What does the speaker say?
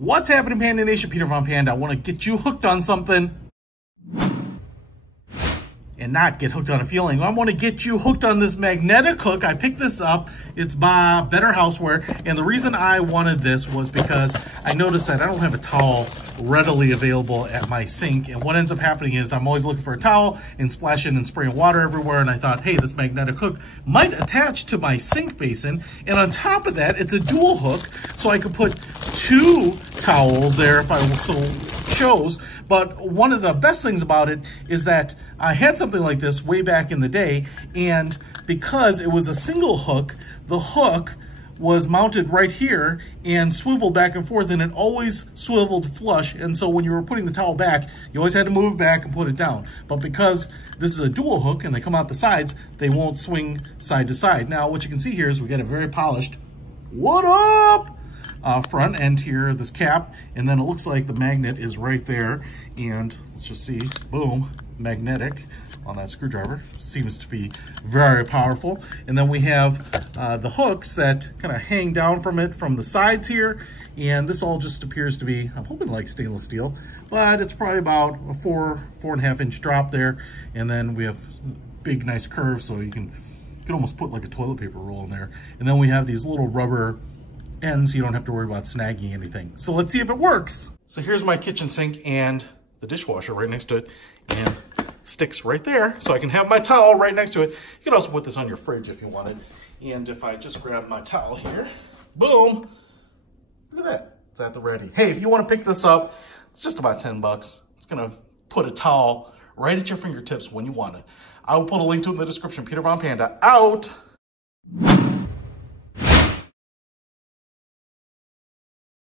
What's happening, Panda Nation? Peter Von Panda. I want to get you hooked on something and not get hooked on a feeling. I want to get you hooked on this magnetic hook. I picked this up. It's by Better Houseware. And the reason I wanted this was because I noticed that I don't have a towel readily available at my sink. And what ends up happening is I'm always looking for a towel and splashing and spraying water everywhere. And I thought, hey, this magnetic hook might attach to my sink basin. And on top of that, it's a dual hook. So I could put two towels there if I so chose. But one of the best things about it is that I had something like this way back in the day, and because it was a single hook, the hook was mounted right here and swiveled back and forth, and it always swiveled flush. And so when you were putting the towel back, you always had to move it back and put it down. But because this is a dual hook and they come out the sides, they won't swing side to side. Now what you can see here is we got a very polished, what up? Front end here, this cap, and then it looks like the magnet is right there. And let's just see, boom, magnetic on that screwdriver. Seems to be very powerful. And then we have the hooks that kind of hang down from it from the sides here. And this all just appears to be, I'm hoping like stainless steel, but it's probably about a 4.5 inch drop there. And then we have big, nice curves, so you can almost put like a toilet paper roll in there. And then we have these little rubber ends, so you don't have to worry about snagging anything. So let's see if it works. So here's my kitchen sink and the dishwasher right next to it, and it sticks right there, so I can have my towel right next to it. You can also put this on your fridge if you wanted. And if I just grab my towel here, boom, look at that, it's at the ready. Hey, if you want to pick this up, it's just about 10 bucks. It's gonna put a towel right at your fingertips when you want it. I will put a link to it in the description. Peter Von Panda out.